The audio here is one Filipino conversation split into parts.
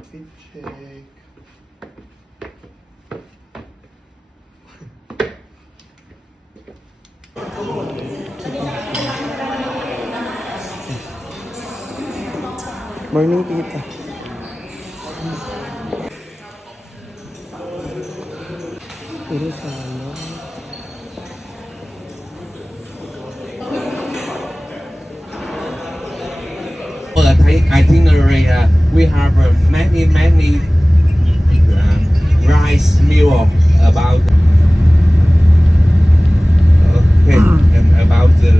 Fit check. Morning, tita. Puro salad. Itinerary, we have many rice meal about and about the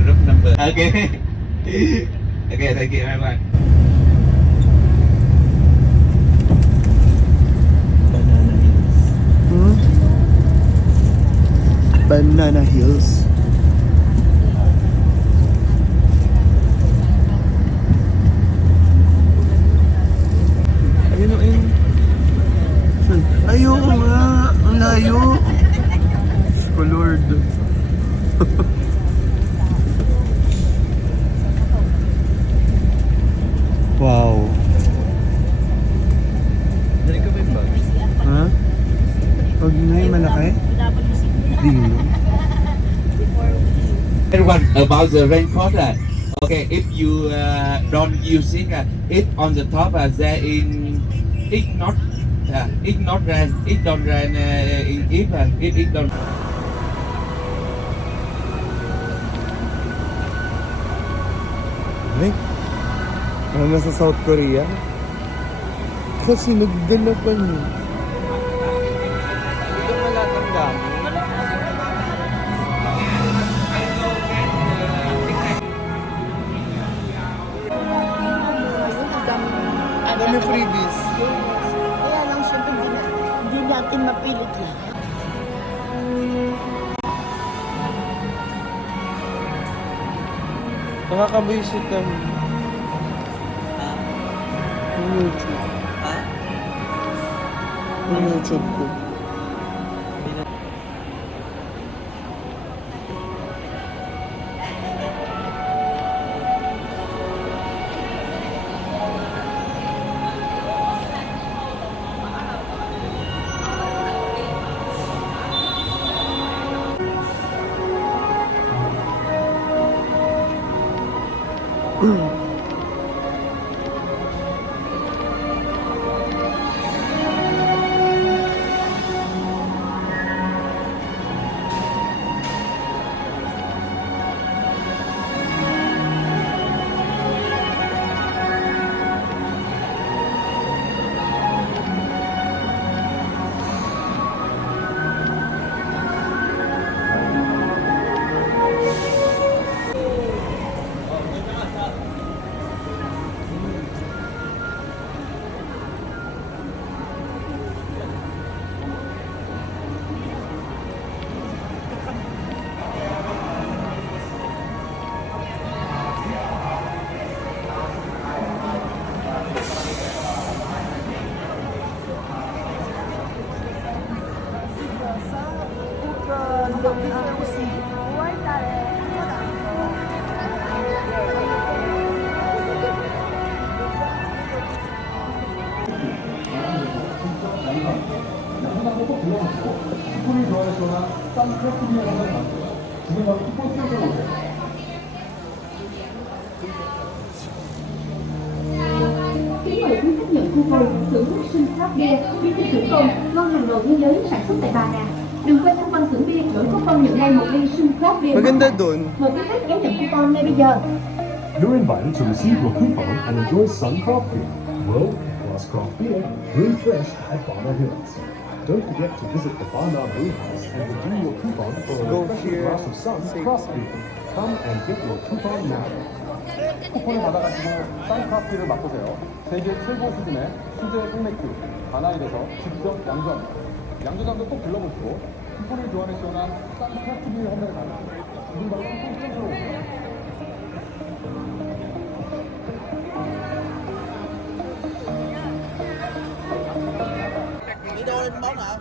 group number. Okay. Okay, thank you very much. Banana Hills. Banana Hills. Ayun o, ayun. Ayaw nga. Ang layo. Oh Lord. Wow. Dari ka ba yung bag? Ha? Pag na yung malaki? Di mo. Everyone about the rainwater. Okay, if you don't use it, it on the top there in it don't run it don't Ay, ano nasa South Korea? Kasi nagdalapan niyo. Dito wala kang gamit. Ano yung freebies? Kaya lang syempre hindi natin mapilit lahat. Nakakabuisit kami. Yung YouTube. Ha? Yung YouTube ko. Kính mời quý khách nhận coupon thưởng thức sinh craft beer, bí quyết thủ công, ngon hàng đầu thế giới sản xuất tại Bà Nà. Đừng quên tham quan xưởng bia, đổi coupon nhận ngay một ly sinh craft beer. Maganda doon. Mời quý khách ghé nhận coupon ngay bây giờ. You're invited to receive your coupon and enjoy Sun Craft Beer, world-class craft beer, brewed fresh at Barna Hills. Don't forget to visit the Barna Brew House and redeem your coupon for a Go refreshing here, glass of Sun say Craft Beer. Come and get your coupon now. 쿠폰을 받아가지고 쌍크라프트를 맛보세요. 세계 최고 수준의 수제 흑맥주 바나일에서 직접 양조합니다. 양조장도 꼭 들러보시고 쿠폰을 교환해 시원한 쌍크라프트 비를 판매를 가능합니다. 지금 바로 쿠폰 센터로 오세요. Đi đâu lên bóng nào?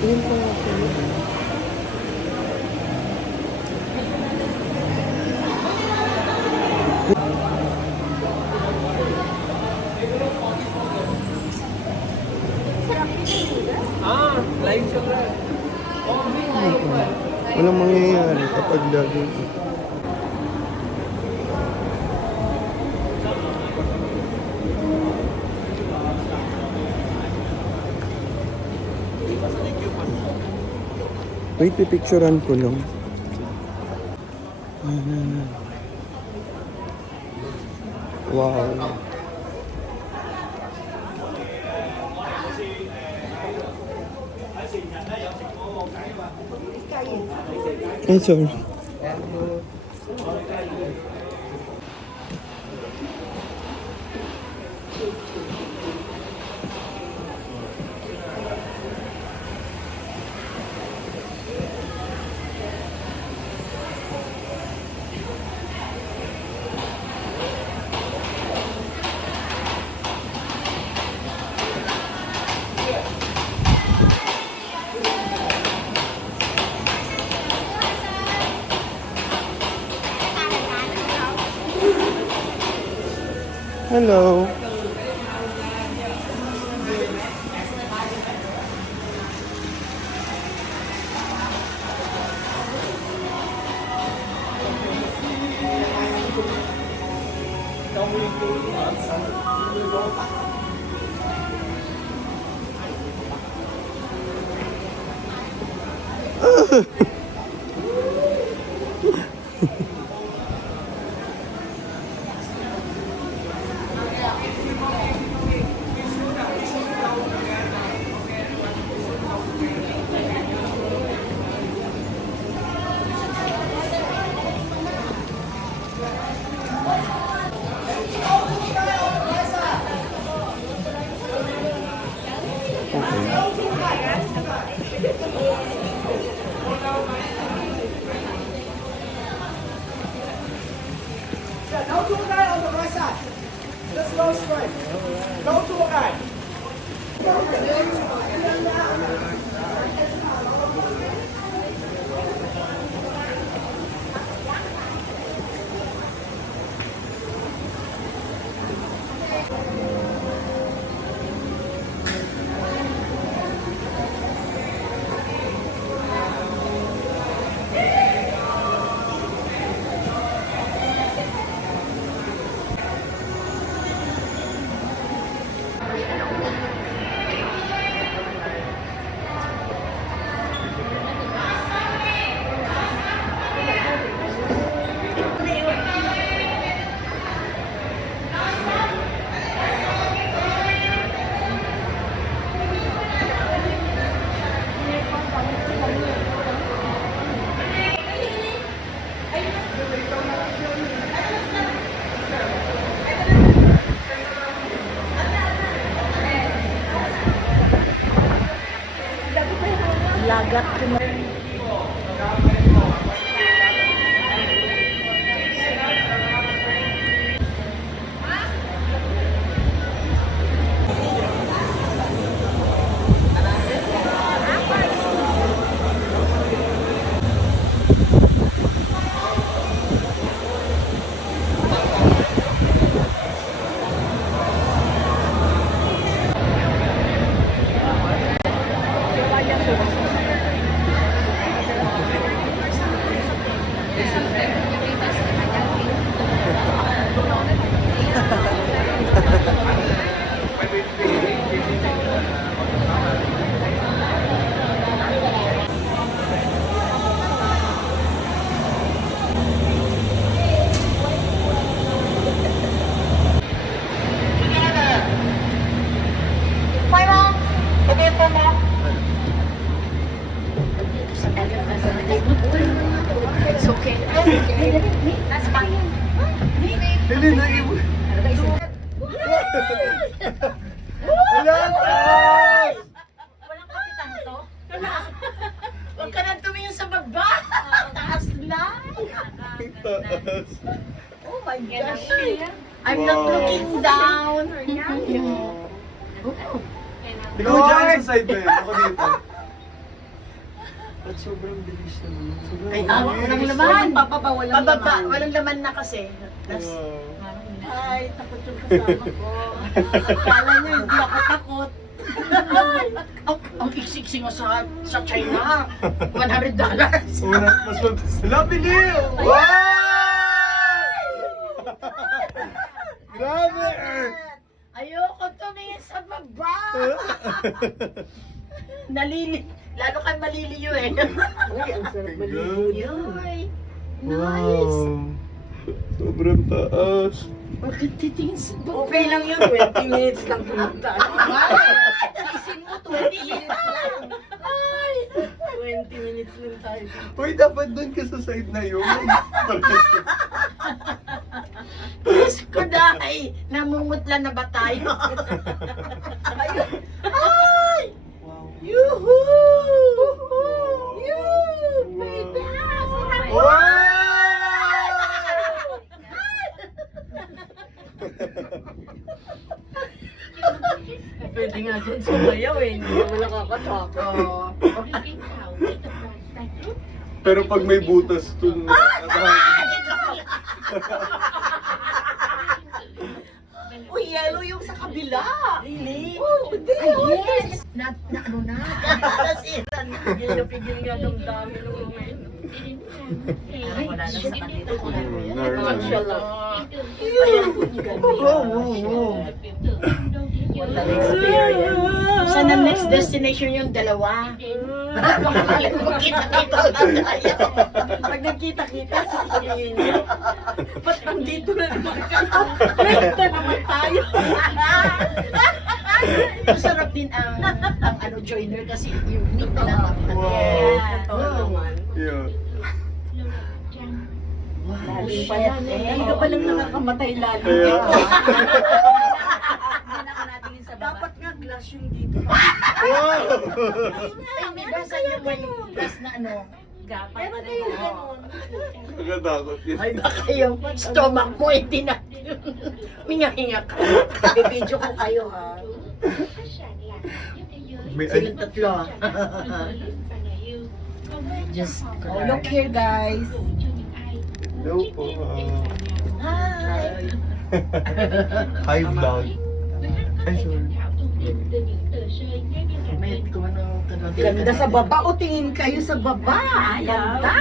Yun po nga po. Walang mangyayari kapag lagi. Wait, pipicturean ko lang. Wow. Ay, sorry. Hello. No tour guide on the right side. Just go straight. No tour guide. Lagat ko na. It's okay. That's fine. Hindi na iwan. Walang kapitan to? Huwag ka nang tumingin sa baba. Taas na. Oh my gosh. I'm not looking down. Ikaw dyan sa side ba yun? Ako dito. At sobrang bilis naman. Ay, walang laman. Pababa, walang Pababa, laman. walang laman na kasi. Tas, Ay, takot yung kasama ko. Akala niyo, hindi ako takot. ang iksiksi mo sa China. $100. Mas Lapili! Wow! Grabe! Ayoko tumingin sa baba. Lalo kang maliliyo eh. Uy, ang sarap maligo. Yoy. Wow! Sobrang taas. Bakit titingin sa baba? Okay lang yun, 20 minutes lang pumunta. Isin mo 20 minutes lang. Ay! 20 minutes lang tayo. Uy, dapat doon ka sa side na yun. Diyos ko dahil. Namumutla na ba tayo? Ay! Yuhuu! Yuhuu! Baby! Pwede nga dyan sumayaw eh, hindi naman nakakatakot. Oh. Pero pag may butas doon, Uy, yellow yung sa kabila. Really? Oh, yes. Na ano na? Nasiran na. Pigil nga ng dami ng mga yun. Ay, wala na sa kanila. normal. Siya lang. What an experience. Sana next destination yung dalawa. Magkita-kita lang tayo. Pag nagkita-kita, sasabihin niya, ba't nandito na naman kayo? Wait na naman tayo. Masarap din ang ano joiner kasi unique na lang. Wow. Oo naman. Yeah. Lalim pa yan eh. Hindi ka palang nakakamatay lalo. Kaya, Dapat nga glass yung dito. wow! Ay, may basa niyo may glass na ano. Pero kayo ganun. Nakatakot yun. Ay, baka yung stomach mo hindi na. Minga-hinga ka. Bibidyo ko kayo ha. May Silang tatlo. Just Oh, look here guys. Hello po. Hi! Hi vlog. Ay, sorry. May ko ano tanong. Ganda sa baba. O tingin kayo sa baba. Ganda.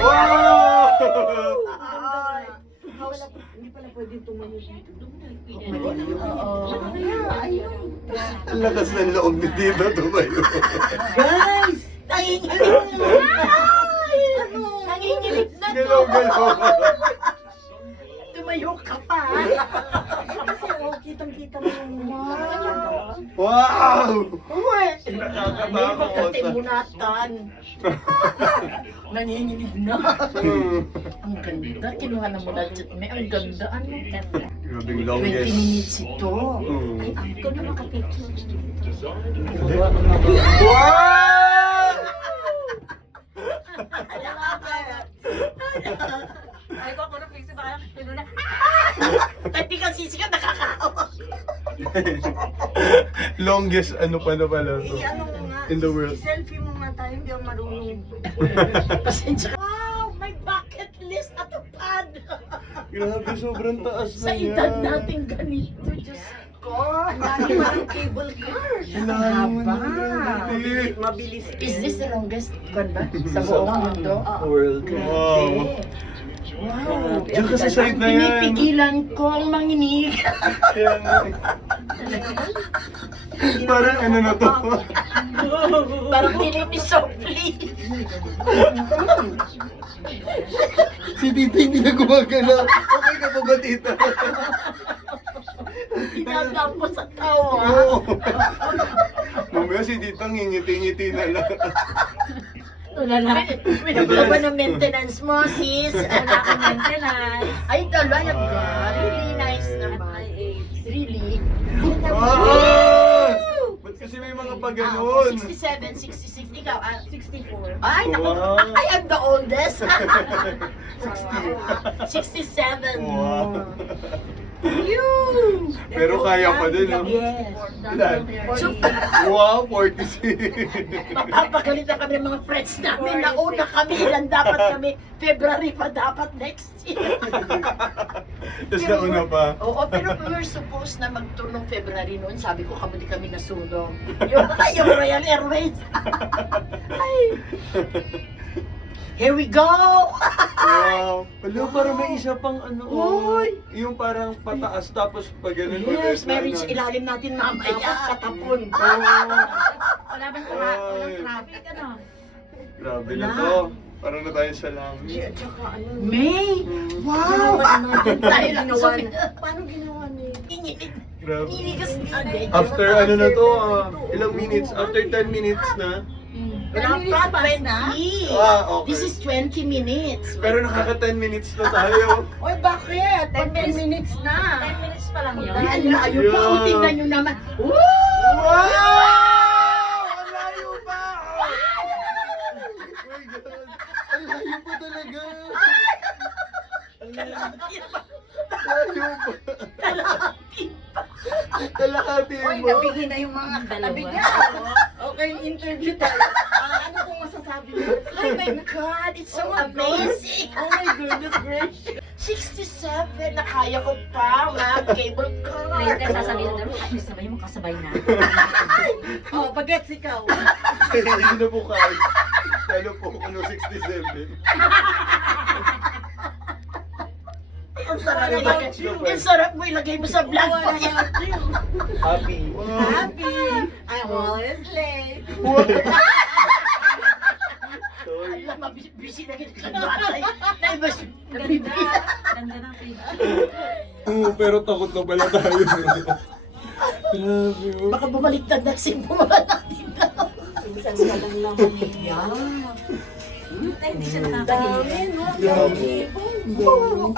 Wow! Ay. Hindi pala pwede tumayo dito. Oo. Ayun. Ang lakas ng loob ni Tito tumayo. Guys! Nanginginig! Nanginginig na to! Galaw-galaw. Tumayo ka pa! Kasi oh, kitang-kita mo yung Wow! Uy! Nakakatakot. Pagkatimunatan! Nanginginig na! Hmm. Ang ganda, kinuha na mo na chat me. Ang ganda, ano? Grabing 20 longest. minutes ito. Hmm. Ay, ang ko na makapicture. Wow! Ay, ko na picture ba? Pinuna. Ay, di ka sisigaw, nakakaawa. Longest ano pa na pala to. ano mo nga, In the world. selfie mo nga tayo, hindi ako marunong. Pasensya ka. Wow, may bucket list at pad. Grabe, sobrang taas Sa na yan. edad natin ganito, Diyos ko. Ang dami pa ng cable car. Ang dami mo na, grabe. Mabilis. Is this the longest one ba? Sa buong mundo? World. Wow. Grabe. Wow. Diyan ka sa side na yan. Pinipigilan kong manginig. Kaya nga. Parang ano na to. Parang kinipisopli. Si Tita hindi na gumagana. Okay ka pa ba, Tita? Tinadam mo sa tawa. Oo. Mamaya si Tita ngingiti-ngiti na lang. Wala na. Wala ba ng maintenance mo, sis? Wala ka maintenance. Ay, talaga ka. Really nice naman. Really? Ah! Ba't kasi may mga pa ganun? 67, 66. Ikaw, 64. ay, naku. Wow. I am the oldest. 60. 67. Wow. Yun. Pero kaya pa din, no? Yes. Ilan? So, Wow, 46. mapapagalitan kami ng mga friends namin. Nauna kami, ilan dapat kami. February pa dapat next year. Tapos nauna pa. Oo, pero we were supposed na mag-tour ng February noon. Sabi ko, kami nasunog. Yung Royal Airways. Ay. Here we go! Wow. Wala, parang may isa pang ano. Uy! Yung parang pataas tapos pag ganun Yes, may ulit reach na- ilalim natin mamaya. Patapon. Wala bang Ay. traffic, ano? Grabe na to. Parang na tayo sa langit. At saka ano, May! Wow! Tayo lang ginawa sabi. niya. Paano ginawa niya? Inginit. Grabe. Inigas na. After ano na to, ilang minutes? After 10 minutes na. Wala pa, 20. Ah, okay. This is 20 minutes. Pero nakaka 10 minutes na tayo. Oy, bakit? 10 minutes na. 10 minutes pa lang yun. Yan, Yan, layo pa. Yeah. Tingnan nyo naman. Woo! Wow! Ang layo pa! Oh my God! Ang layo pa talaga! Ang layo pa! Kalahati Oy, mo! nabigyan na yung mga katabi niya. Okay, interview tayo. Ano kung masasabi mo? Oh my God, it's so amazing. Oh my goodness gracious. 67 na kaya ko pa, mag-cable car. Later, sasabihin na rin, sabay mo kasabay na. Oh, bagets ikaw. Hindi na po kahit. Lalo po kung 67. Ang sarap ilagay. Ang sarap mo ilagay mo sa vlog mo. Happy. Happy. I'm always late. Sorry. Alam, mabisi na ganito ka batay. Naibas, nabibili. Ganda ng page. Oo, pero takot na pala tayo. Grabe oh. Baka bumaliktad na simula natin. Minsan ka lang naman niya. Hindi siya nakakahiya. Grabe.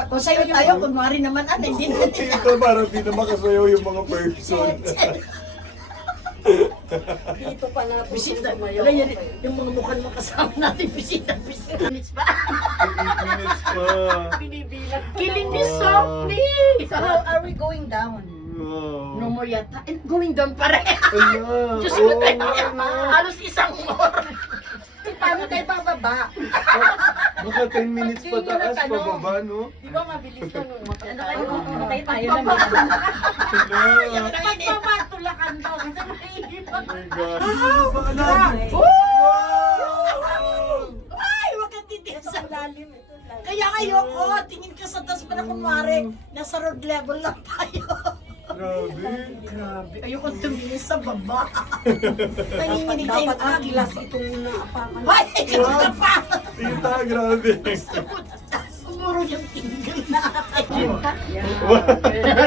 O sa'yo tayo, kunwari naman, hindi natin. Ito parang di na makasayaw yung mga person. Dito pa na po Bisita. sumayaw. Wala yan, yung mga mukhang makasama natin, bisita. Minutes pa. 8 minutes pa. Binibilang pa Killing na. me softly. So how are we going down? Wow. No more yata. And going down pa rin. Ala. Diyos ko Oo, tayo. ano. Halos isang more. Paano tayo bababa? Baka 10 minutes pa taas, pababa, no? Di ba mabilis ka nung Ano kayo? makakaya? Matay tayo lang. Ala. Pagpamatulakan daw kasi mahihipag. Oh my God. Ay, wag kang titigil sa Lalim ito. Kaya ayoko, tingin ka sa taas pa na kunwari, nasa road level lang tayo. Grabe. Grabe, ayoko tumingin sa baba. Nanginginig na yung Dapat ang aking glass itong naapakan. Ay, ikaw ka pa! Tita, grabe. Siguro yung tinggal na.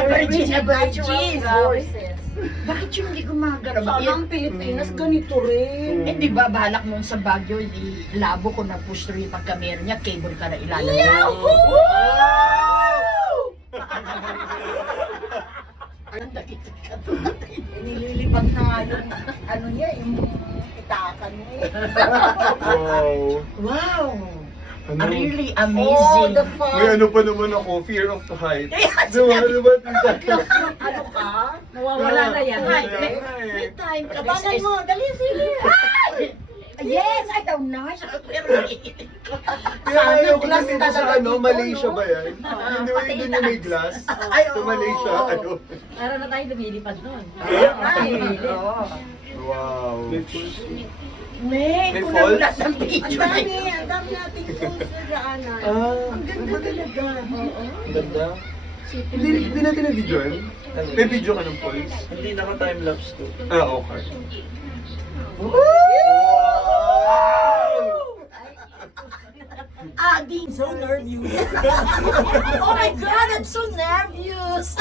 Virgin, Virgin. horses. Bakit yung hindi gumagana? Sana ang Pilipinas ganito rin. Eh, di ba, balak noon sa Baguio, labo ko na push through yung pagkamera niya, cable ka na ilalagay. Ang dagit ka doon. Nililibag na nga yung ano niya, yung itakan niya. Wow. Wow! Ano? Really Oh, amazing. the May fun. ano pa naman ako, fear of the height. Eh, Diba, diba, tita? Ano ka? Nawawala na yan. Ay, Kaya nga may eh. time ka. Kabanan mo, dali sige. Yes, I don't know. Kaya ayaw ko glass din dito talaga sa ano, dito, Malaysia no? ba yan? Hindi ba yun yung may glass? Ay, Sa Malaysia, ano? Para na tayo lumilipad doon. Ay, Wow. May, May kung falls? nagulat ng ang picture. dami nating tools sa daanan. Ah, Ang ganda talaga. ang ganda. Hindi natin na-videoan? May video ka ng falls? Hindi naka-timelapse to. Ah, okay. Ading. So nervous. Oh my God, I'm so nervous.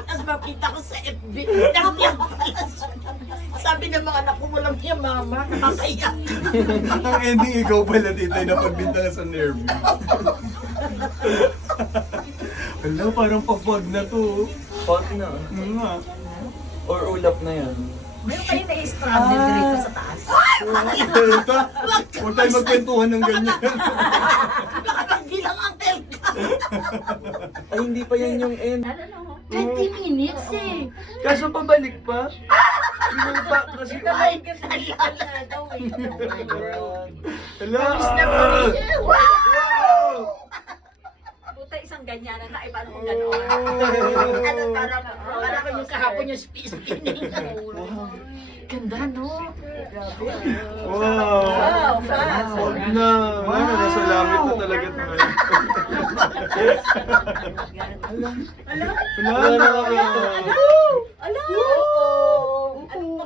Tapos makita ko sa FB, nakatiyak pala siya. Sabi ng mga anak ko, walang niya mama, nakakaya. Ang ending, ikaw pala dito na pagbintang sa nerve. Wala, parang pag-fog na to. Fog na. Nga. Or ulap na yan. Meron kayo na-stranded dito sa taas. Tita, huwag tayo magkwentuhan ng ganyan. Baka magbilang ang ka. Ay, hindi pa yan yung end. Ano no? 20 minutes eh. Kaso pabalik pa? Hindi pa kasi... Ay, Hala! Wow! Buta isang ganyan na iba kung gano'n. Ano, parang yung kahapon yung spinning. Ganda, no? Wow! Fast. Huwag na! Ano, nasa langit na talaga tayo. Wala na!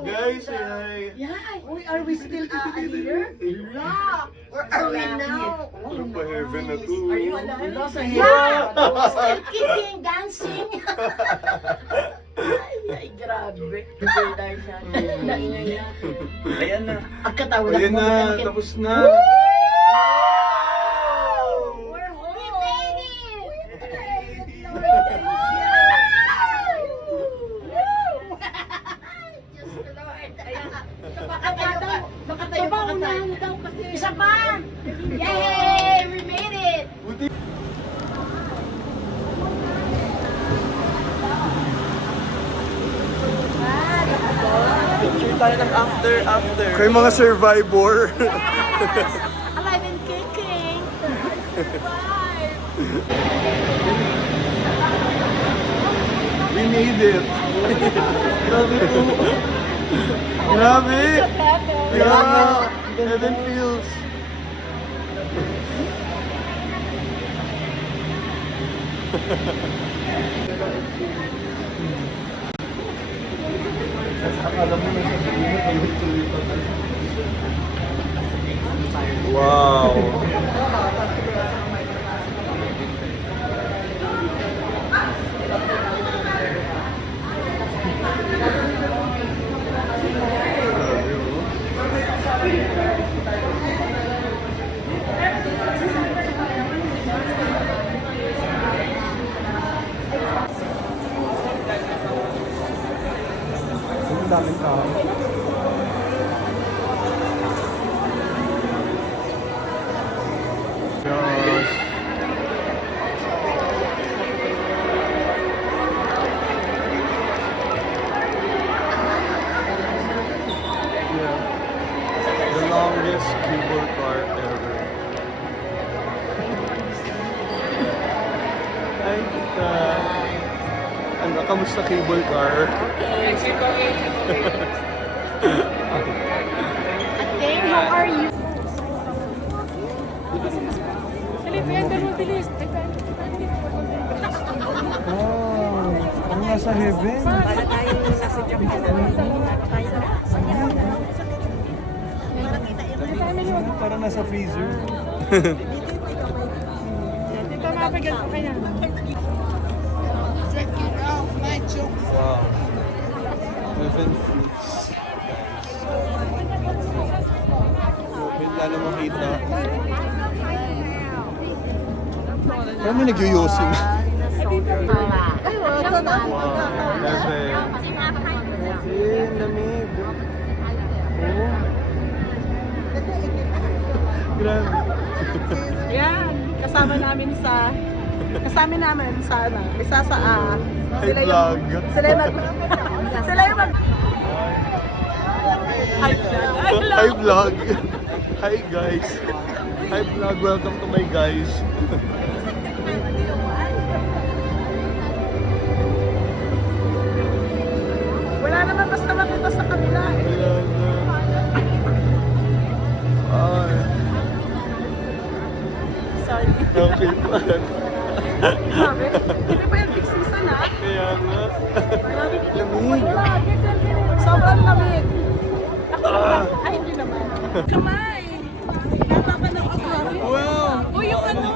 Guys, ay... Are we still here? Yeah. Where are we now? Ano pa heaven na to? Yeah. Still kicking, dancing. Ay, grabe. Ayan na. Ang katawa Ayan mo. na, tapos na. We're home. We made it. Isa pa! Yay! We made it! Picture tayo ng after. Kayo mga survivor. Alive and kicking! We made it. Grabe po. Grabe. Yeah. Heaven feels. Wow. Ang daming tao. Yes. Yeah. The longest cable car ever. Ay, ano, kamusta cable car? Hey, how are you? Wow, ang nasa heaven. Para tayo nasa Japan. Parang nasa freezer. Dito mapagal ko kaya. Wow. Heaven fruits. Open, lalo makita. Parang may nagyuyosing. Wow, heaven. Eh, lamig. Oh. Grabe. Yan, kasama namin sa ano, isa sa Hey, vlog. sila yung Hi vlog. Hi vlog. Hi guys. Hi vlog. Welcome to my guys. Wala naman basta makita sa kanila. Sorry. Okay pa. Sabi, hindi pa yung big season ha. Kaya nga. Lamig. Sobrang lamig. Ay, hindi naman. Kamay. Napapanood ako. Wow. Uy, yung ano.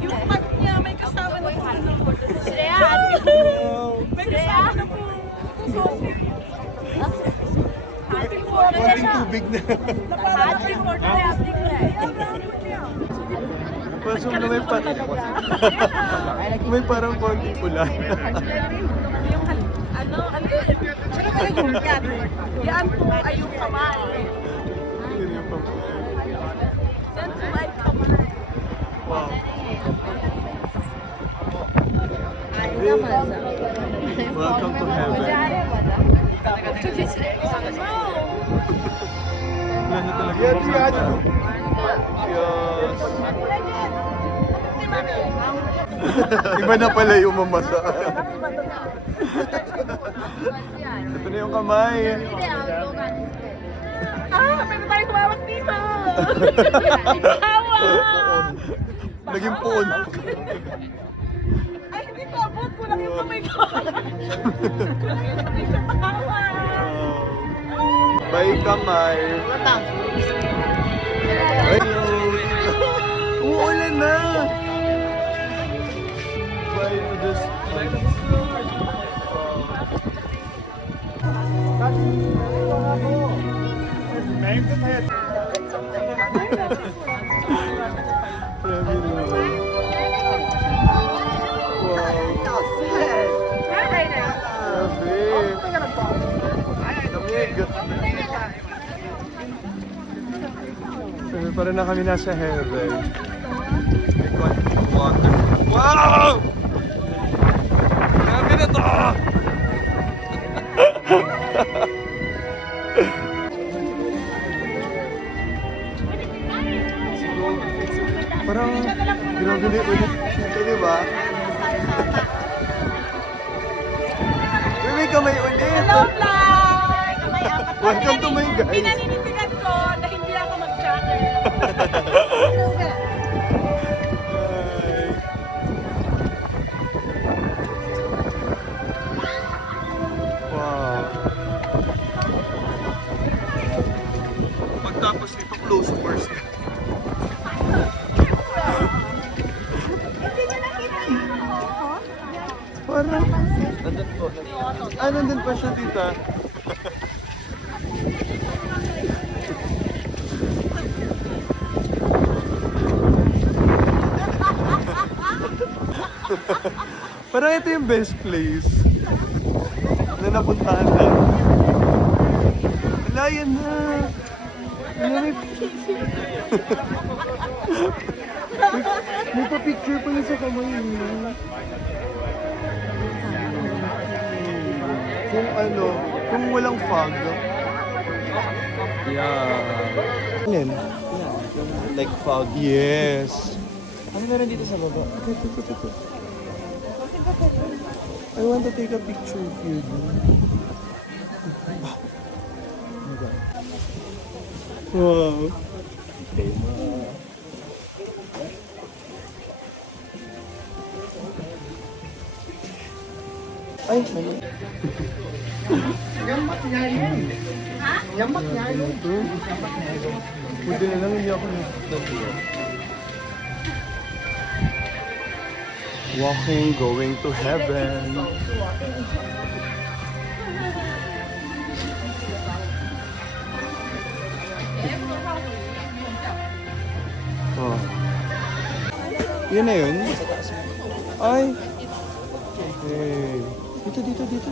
Yung cut niya, may kasama na po. May kasama na po. Konting tubig na. Pasok na may may parang konting pula. Yung ano yun? Sino ba yung yan? Yan po ay yung kamay. Yun yung Yan po ay kamay. wow. Welcome to heaven. Wala na talaga makanta. Yes. Iba na pala yung mamasa. Ito na yung kamay. Pwede tayo kumawag dito! Naging puon. Ay, hindi ko abot. Kulang yung kamay ko. Kulang yung kamay sa tawa. Bye kamay. Uulan na. Bye to this. Para na kami nasa heaven. May quantity of water. Wow! Grabe na to! Parang grabe na ulit. Ito, di ba? May kamay ulit. Hello, vlog! Kamay apat. Welcome to my guys. Pinaninindigan ko na hindi ako mag-chatter. Wow. Pagtapos nito, closed doors. Parang... Nandun po. Nandun pa siya, tita. Parang ito yung best place na napuntahan lang. Wala, yan na. Wala, may pa-picture pala sa kamay niya. Kung ano, kung walang fog. Yeah. Alin? Like fog. Yes. Ano meron dito sa baba? Ito. I want to take a picture of you. Wow. Ay, mali. Yamak niya yun. Ha? Yamak niya yun. Buti na lang hindi ako nagtatlo. Walking, going to heaven. Oh. Yun na yun? Ay! Hey. Dito.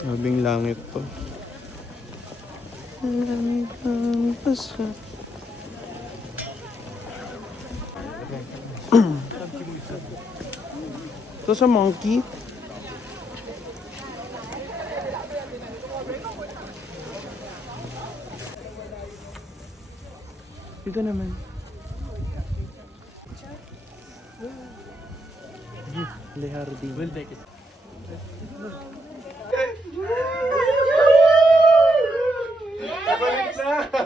Labing langit to. Langit ang pasa. Ito sa monkey. Dito naman. Le Jardin. We'll take it.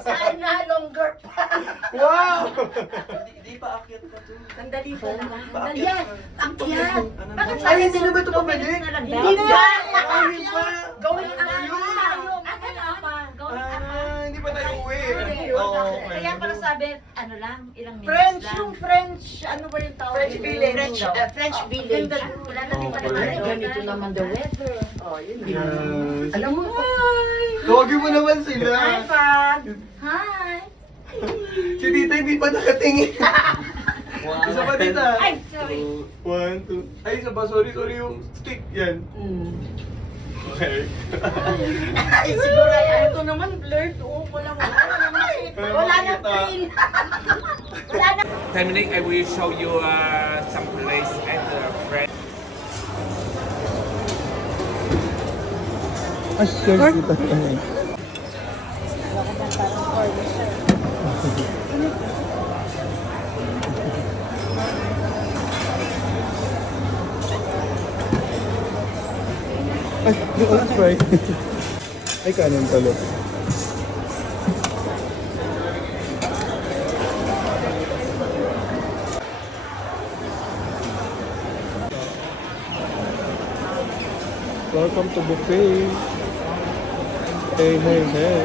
Saan na longer pa? Wow! Di pa akyat ka to. Sandali pa naman. Yan, akyat. Bakit Ay, hindi na ba ito pabalik? Hindi na. Hindi pa! Going up. Hindi pa tayo uwi. Kaya pala sabi, ano lang, ilang minutes French, lang. yung French, ano ba yung tawag? French village. French village. Wala na din pala. Ay, ganito naman the weather. Oh, yun. Yes. Alam mo, Tawagin mo naman sila. Hi, Pag. Hi. Si tita hindi pa nakatingin. Isa pa tita. Ay, sorry. 1, 2. Ay, isa pa. Sorry yung stick. Yan. Okay. Ay, siguro yan. Ito naman blurred. Oh, wala makita. Wala nang train. Wala nang 10 minutes, I will show you some place at the friend. Ay, sure. Tita. Ay, let's try. Ay, kanin talo. Welcome to buffet. Hey, hey, hey.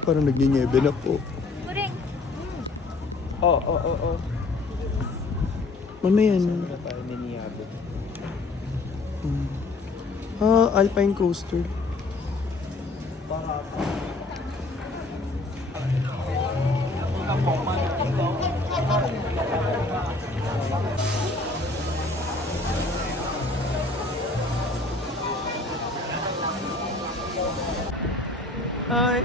Parang nagninyebe na po. Oo. Mamaya na. Alpine coaster. Hi.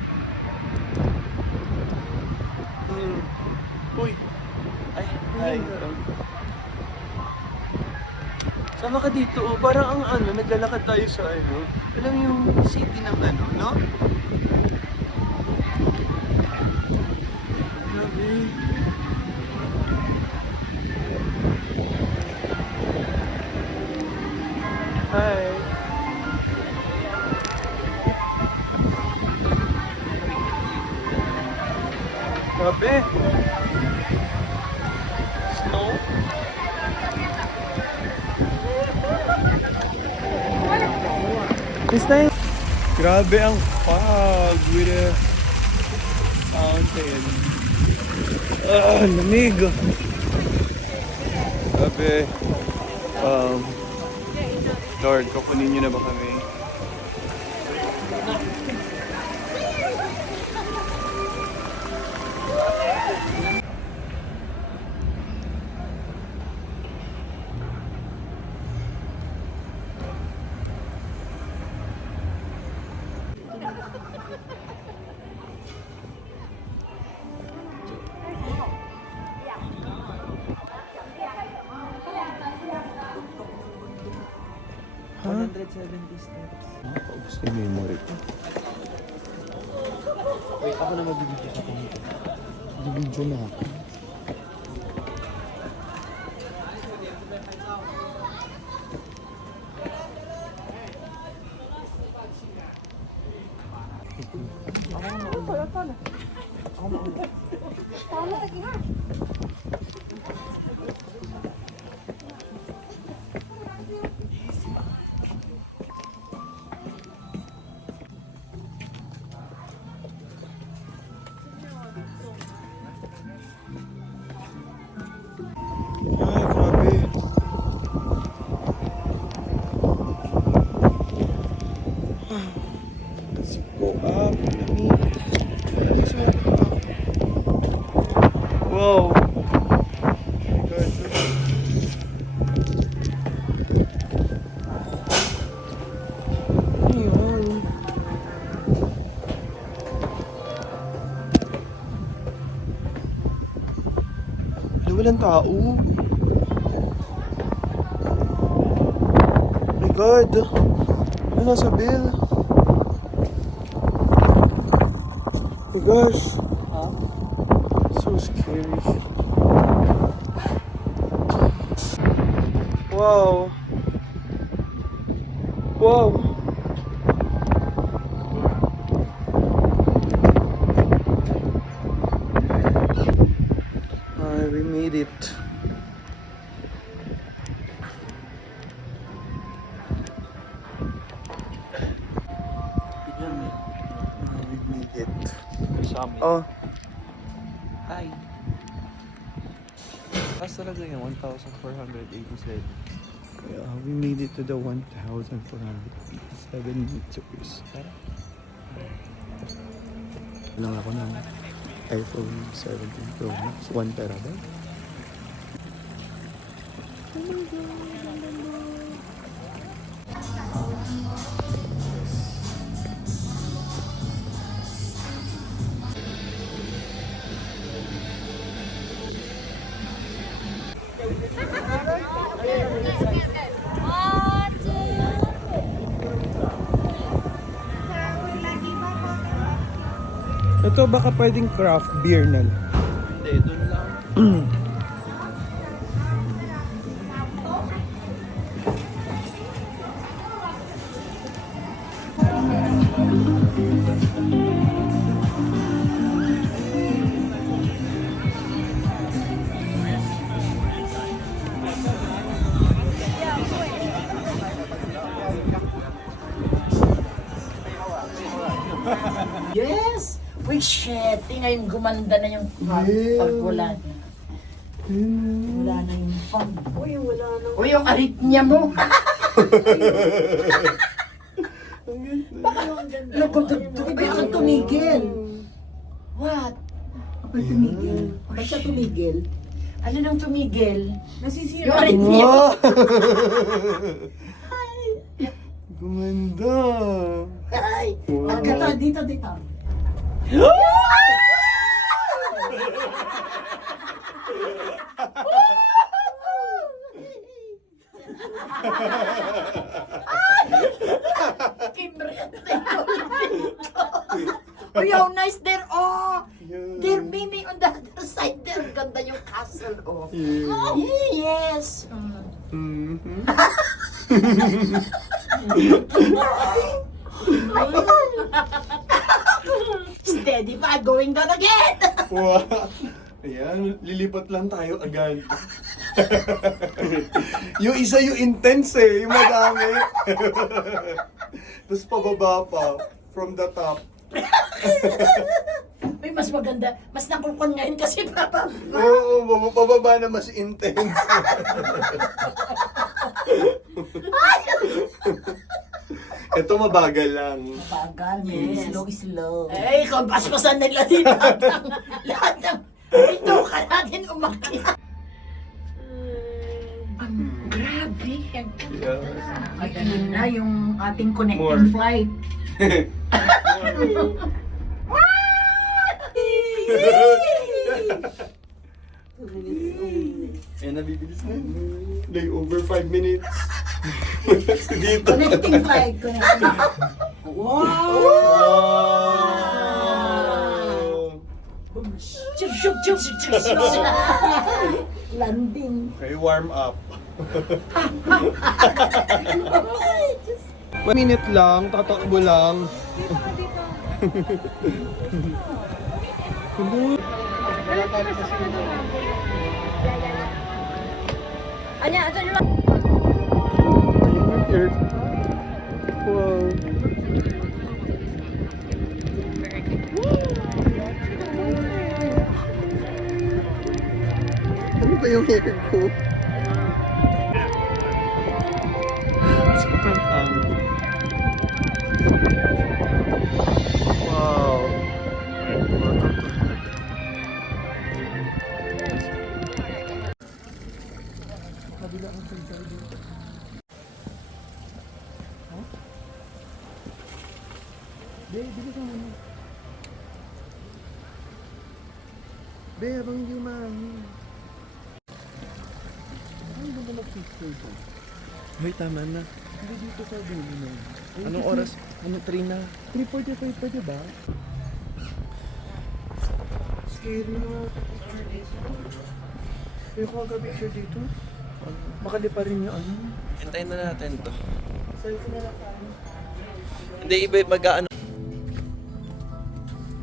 Uy. Ay, hi. Sama ka dito, oh. Parang ang naglalakad tayo sa alam yung city ng no? Grabe. Hi. Grabe. Snow. This time, grabe ang fog with a fountain. Lamig. Grabe. Lord, kukunin niyo na ba kami? Huh? 170 steps. Paubos na yung memory ko. Wait, ako na magbibidyo sa kanya. Magbibidyo na ako. Let's go up. Whoa. Good. Ayun. Walang tao. Oh my God. Ano sa bill? Oh my gosh. So scary. Wow. Wow. made it. We made it. Oh. Hi. Tapos talaga yung 1,487. Yeah, we made it to the 1,487 meters. Lang ako ng iPhone 17 Pro Max, 1 terabyte. Oh my God! Ito baka pwedeng craft beer na. Hindi, doon lang. Yes! Uy, shit! Tingnan yung gumanda na yung pag wala na. Wala na yung pag. Uy, wala na. Uy, yung aritmia mo. Uy, ang tumigil. What? Bakit tumigil? Bakit siya tumigil? Alin ang tumigil? Nasisira. Yung aritmia mo. Gumanda. Ay! Pagkata, dito. Uy, how nice there, oh! There, Mimi, on the other side there, ganda yung castle, oh. Yes! Steady pa, going down again! Wow. Ayan, lilipat lang tayo agad. Yung isa yung intense eh, yung madami. Tapos pababa pa, from the top. Uy, mas maganda. Mas nakulkon ngayon kasi papa. Oo, pababa na mas intense. Ito mabagal lang. Mabagal, yes. Slow. Eh, ikaw, paspasan nila din lahat ng ito ka natin umakyat. Grabe. Ay, ano na yung ating connecting flight. Eh, nabibilis na. Like over 5 minutes. Dito. Connecting flight. Wow! Chup, chup, chup, chup, chup, chup. Landing. Okay, warm up. 1 minute lang, tatakbo lang. Anya, asa nyo lang? Wow. Ano ba yung hair ko? Wow. Kabila ang sensor dito. Huh? Bili ka muna. Habang hindi mami. Ano ba mag-picture ko? Hoy, tama na. Hindi dito sa dulo na. Anong oras? Ano, 3 na? 3:45 pa, diba? Scary na picture dito. Ayoko mag-picture dito. Makali pa rin yung ano. Hintayin na natin to. Selfie na lang tayo. Hindi, iba mag-ano.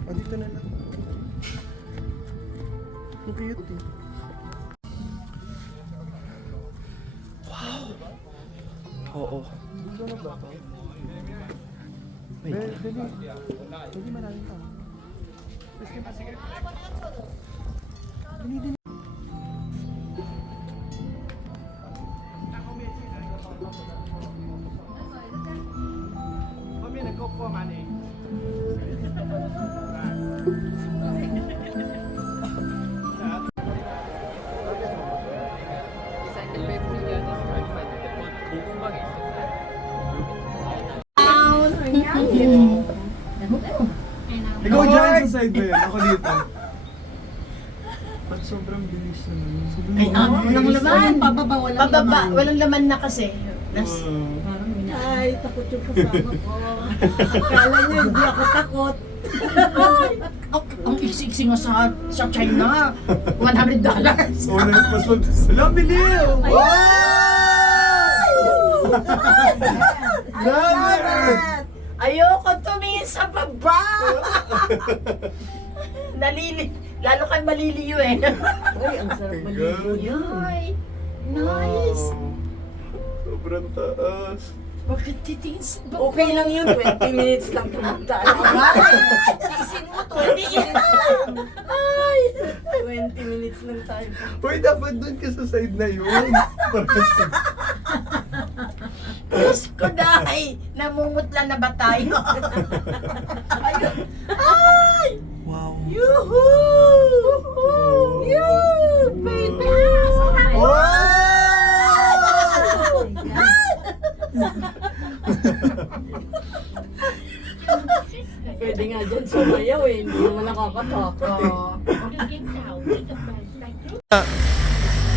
O, dito na lang. Ang cute eh. Oo. Dito na ba? Wait. Dali malalim pa. Ikaw dyan sa side na yun, ako dito. Ba't sobrang bilis naman? Sobrang Ay, walang laman. Pababa, walang Pababa, laman. walang laman na kasi. Ay, takot yung kasama ko. Akala niya, hindi ako takot. Ang iksi-iksi nga sa China. $100. Oh, mas Alam, biliw! Salamat! Ayoko tumingin sa baba! Lalo kang maliliyo eh. Ay, ang sarap maligo yan. Ay, nice! Sobrang taas. Bakit titingin sa baba? Okay lang yun, 20 minutes lang pumunta. Isin mo, 20 lang! Ay! 20 minutes lang tayo. Uy, dapat doon ka sa side na yun. Diyos ko dahil! Namumutla na ba tayo? Ayun! Ay! Wow. Yoo-hoo! Yoo! Baby! Pwede nga dyan sumayaw eh, hindi naman nakakatakot eh.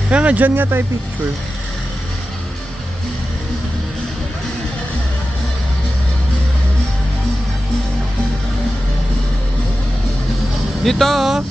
Kaya nga dyan nga tayo picture. Dito oh.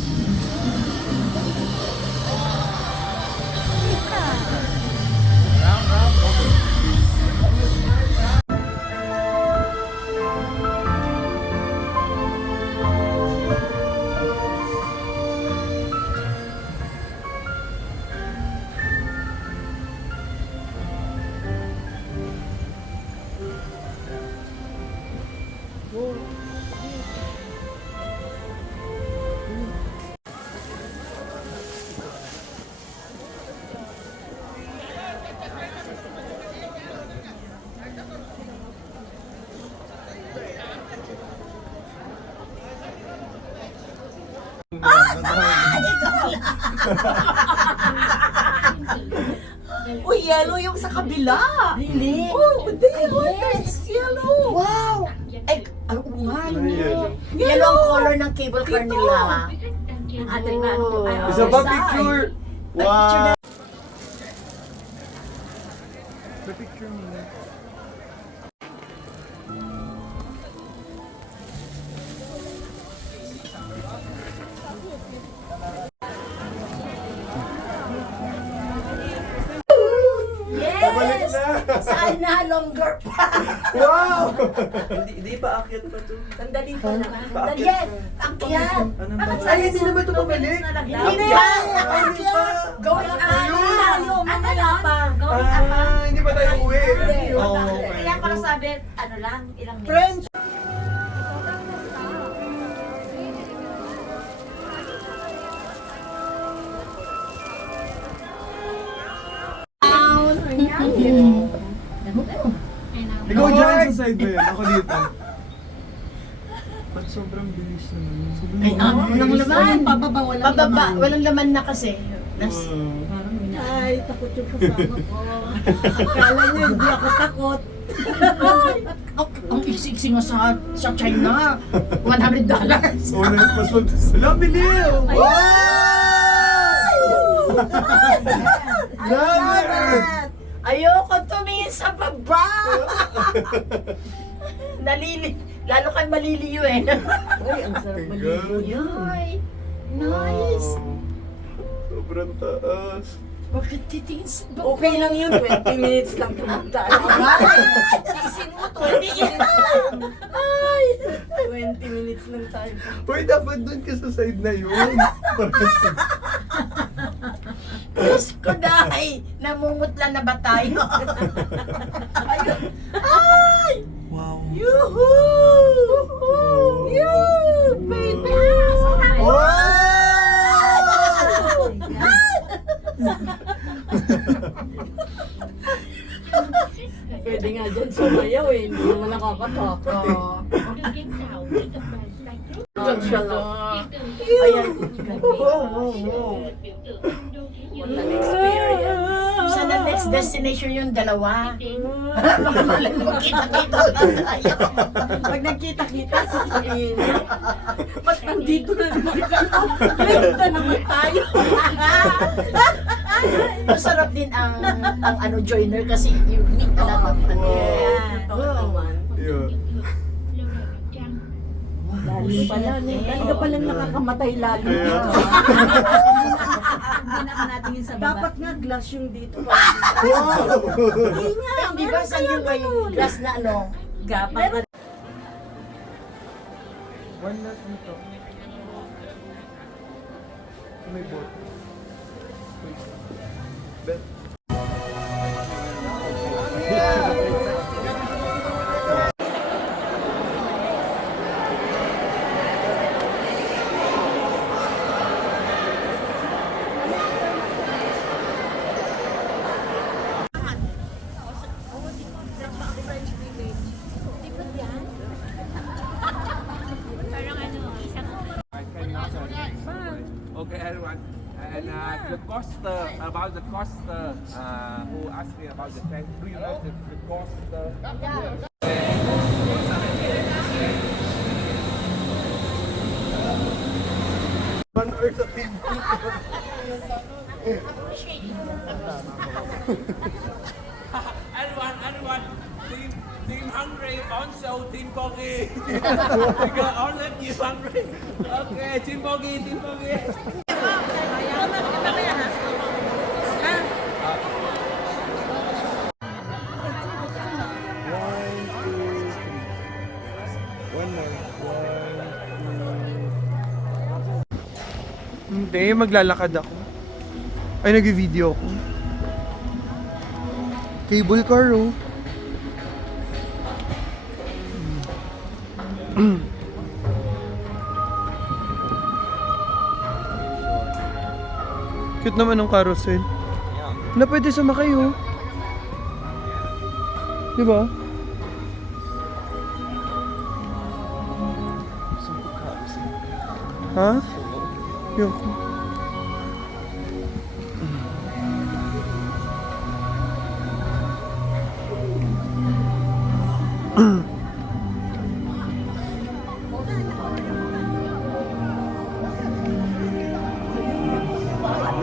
Uy, yellow yung sa kabila! Really? Oh, yes! Yellow! Wow! Ay, ang unga, no? Yellow ang color ng cable car nila. Ang ating na ano. Ay, oh. Isa pa picture. Wow. Picture mo. Babalik Yes! na. Sana longer pa! Wow! Hindi pa akyat pa to. Sandali pa lang. Yes! Akyat! Ay, hindi na ba ito pabalik? Hindi pa! Akyat! Going up! Tayo, mamaya pa. Hindi pa tayo uwi. Kaya pala sabi, ano lang, ilang minutes. Friends! Ikaw dyan sa side na yun, ako dito. Ba't sobrang bilis naman? Sobrang Ay, walang laman. Pababa, walang Pababa, laman. walang laman na kasi. Ay, takot yung kasama ko. Akala niya, hindi ako takot. Ang iksi-iksi nga sa China. $100. Oh, mas Alam, biliw! Salamat! Ayoko tumingin sa baba! Lalo kang maliliyo eh. Ay, ang sarap maligo yan. Ay, nice! Sobrang taas. Bakit titingin sa baba? Okay lang yun, 20 minutes lang pumunta. Isin mo, 20 lang! Ay! 20 minutes lang tayo. Uy, dapat doon ka sa side na yun. Diyos ko dahil! Namumutla na ba tayo? Ayun! Ay! Wow. Yoo-hoo! Yoo! Baby! Pwede nga dyan sumayaw eh. Hindi naman nakakatakot eh. Diyan siya lang. Ayan. What an experience. Sa the next destination yung dalawa. Baka malay magkita-kita lang tayo. Pag nagkita-kita, sasabihin niya, ba't nandito na naman kayo? Late na naman tayo. Masarap din ang ano joiner kasi unique na lang. Totoo naman. Lalim pala. Talaga palang nakakamatay lalim dito. Hindi naman natin yun sa baba. Dapat nga glass yung dito. Di ba saan yung may glass na ano? Gapang na. One last dito. May boat. Bet. Okay, everyone. And the coaster, about the coaster, who asked me about the tank. Do you know the coaster? Anyone, team hungry, also team Pogi. Because only team hungry. Okay, team Pogi. Hindi, maglalakad ako. Ay, nag-video ako. Cable car, oh. Cute naman ng carousel. Na pwede sumakay, oh. Diba? Ha? Yoko.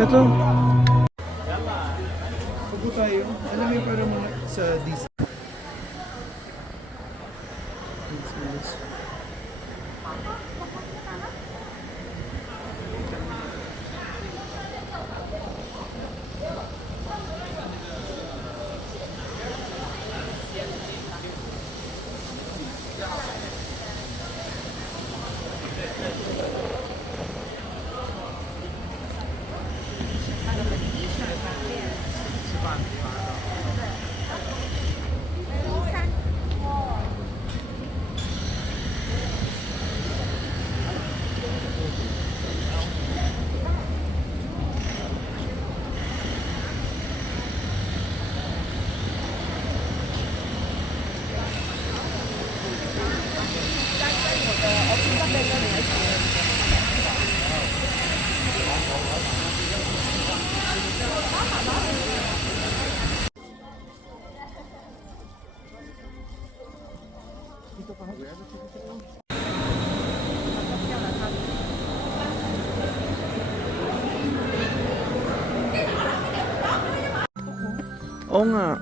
Ito. Upo tayo. Alam mo yung parang mga sa Disney. Oo nga.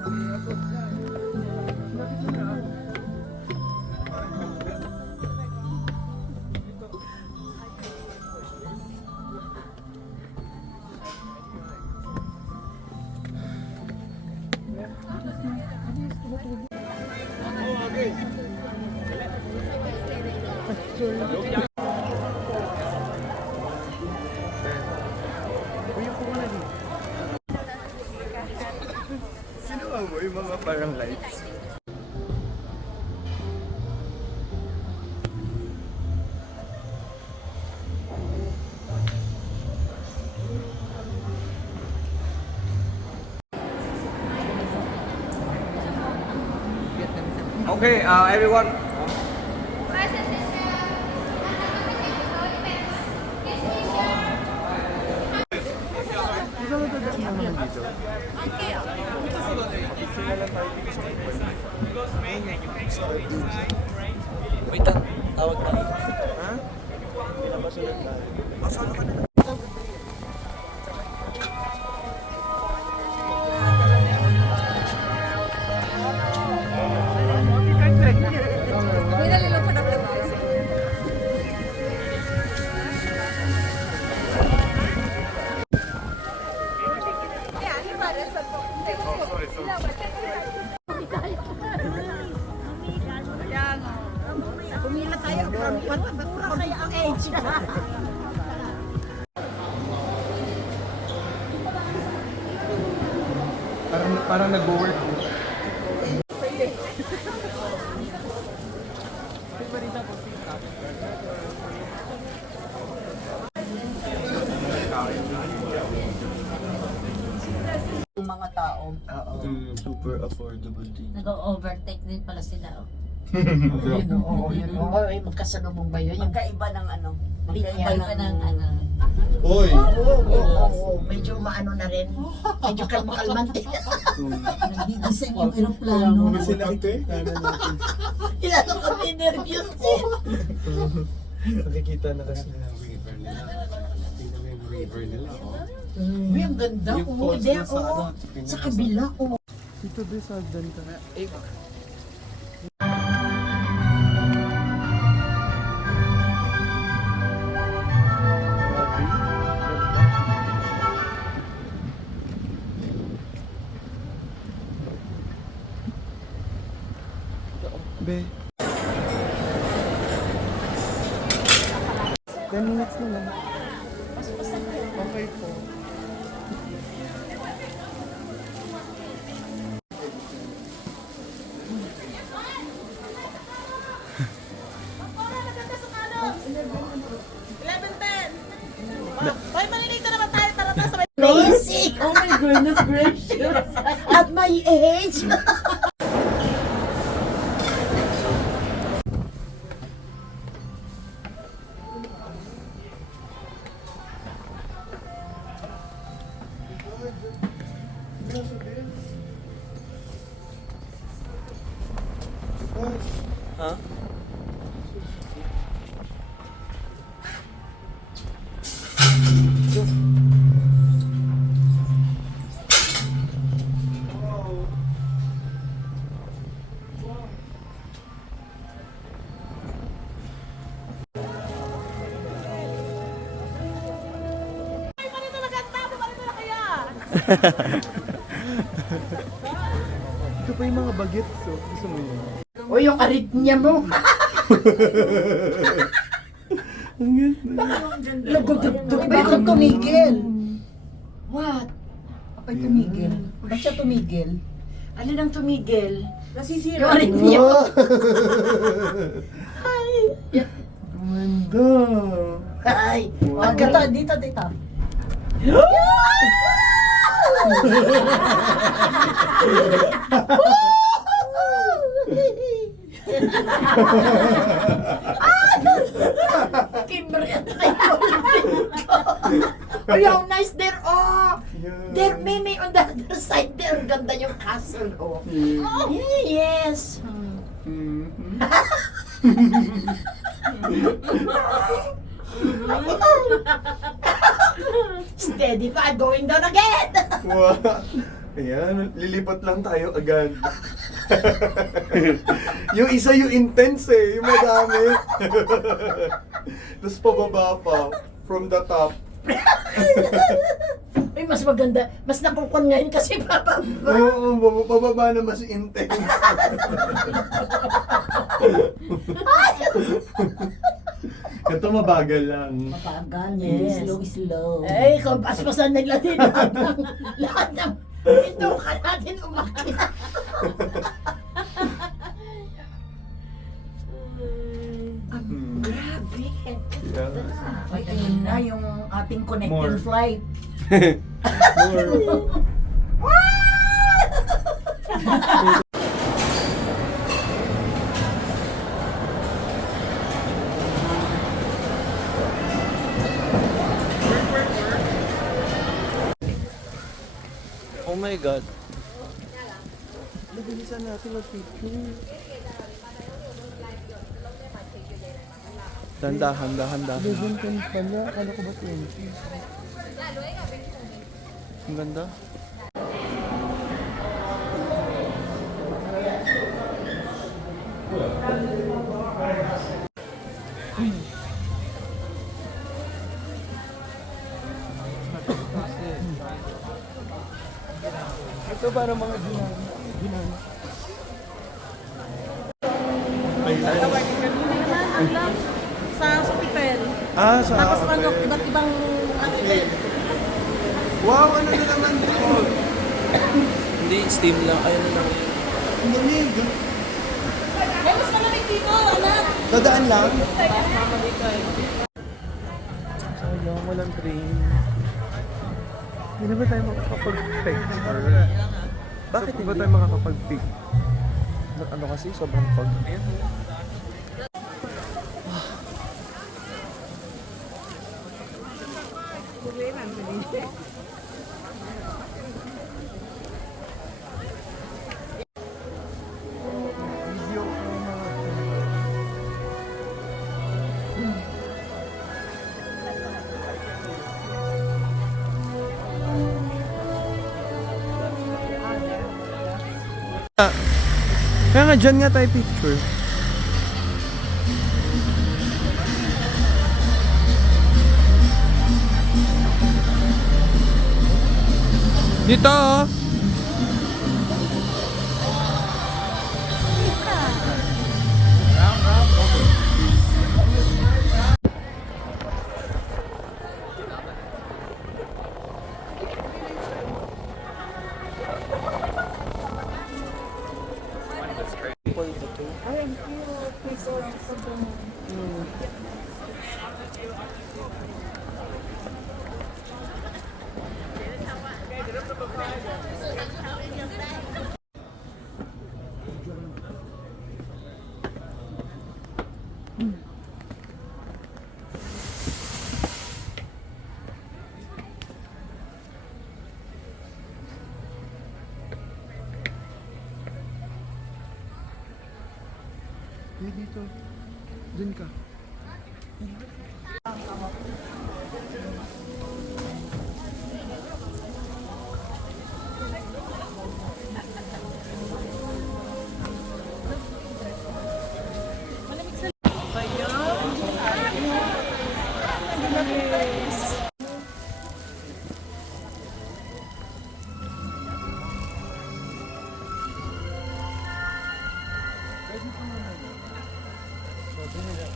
Sino ba mo yung mga parang lights? Okay, everyone. Di ba matadaan na naman dito? Wait lang, tawag tayo. Ha? Pinapasunod na. Follow ka na. Pumila tayo. Pura kaya ang age. Parang nag-work. Mga tao. Super affordable din. Nag-overtake din pala sila. Oh. Yun, oo, yun. Oo, ay, magkasalubong ba yun? Yung Magkaiba ng ano. Magkaiba ng ano. Uy! Oo, medyo maano na rin. Medyo kalma-kalmante. Nagigising yung aeroplano. Kasi nakita eh. Kanan natin. Ilalo kami nervyos din. Nakikita na kasi na river nila. Tingnan mo yung river nila. Oh. Uy, ang ganda. Yung Oo, falls there, na sa oo. ano, Sa kabila, oo. Dito ba sa hagdan ka? Be. 10 minutes na lang. Okay po. Basic! Oh my goodness gracious. At my age! Ha? Ito pa yung mga bagets. So, gusto mo yun? O yung aritmia mo. Ang ganda. Nagdudugtog. Ba't ka tumigil? What? Apa'y tumigil? Ba't siya tumigil? Alin ang tumigil? Nasisira. Yung aritmia mo. Ganda. Ay! Wag ka to. Dito, dito. Kimberly, oh, how nice there. Oh, there, may on the other side there. Ganda yung castle. Oh, yes. Steady pa, going down again. Wow. Ayan, lilipat lang tayo agad. Yung isa yung intense eh, yung madami. Tapos pababa pa, from the top. Ay, mas maganda. Mas nakukon ngayon kasi pababa. Oo, pababa na mas intense. Ito mabagal lang. Mabagal, yes. Slow. Ay, kung paspasan naglati lahat ng ito ka natin umakyat. Grabe. Ay, ayun na yung ating connecting More. flight. More. Oh my God. Nabilisan natin mag-picture. Dahan-dahan, dahan-dahan. 11 pala. Akala ko ba 20? Ang ganda. Ito para mga ginana. Sa hospital. Ah, sa Tapos hotel. ano, iba't ibang Wow, ano na naman ito? Hindi, steam lang. Ay, ano lang yun. Ang lamig. Ay, mas malamig dito, anak. Dadaan lang? Sayang, walang train. Hindi na ba tayo makakapag-picture? Bakit hindi ba tayo makakapag-pic? Ano kasi, sobrang fog. Video ko mga kaya nga dyan nga tayo picture. Dito oh. Dito. Diyan ka.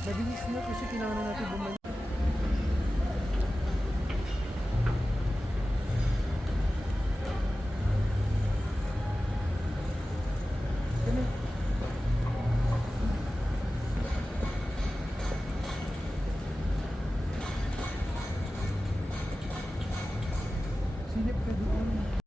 Mabilis na kasi kailangan na natin bumalik. Ganun. Silip ka doon.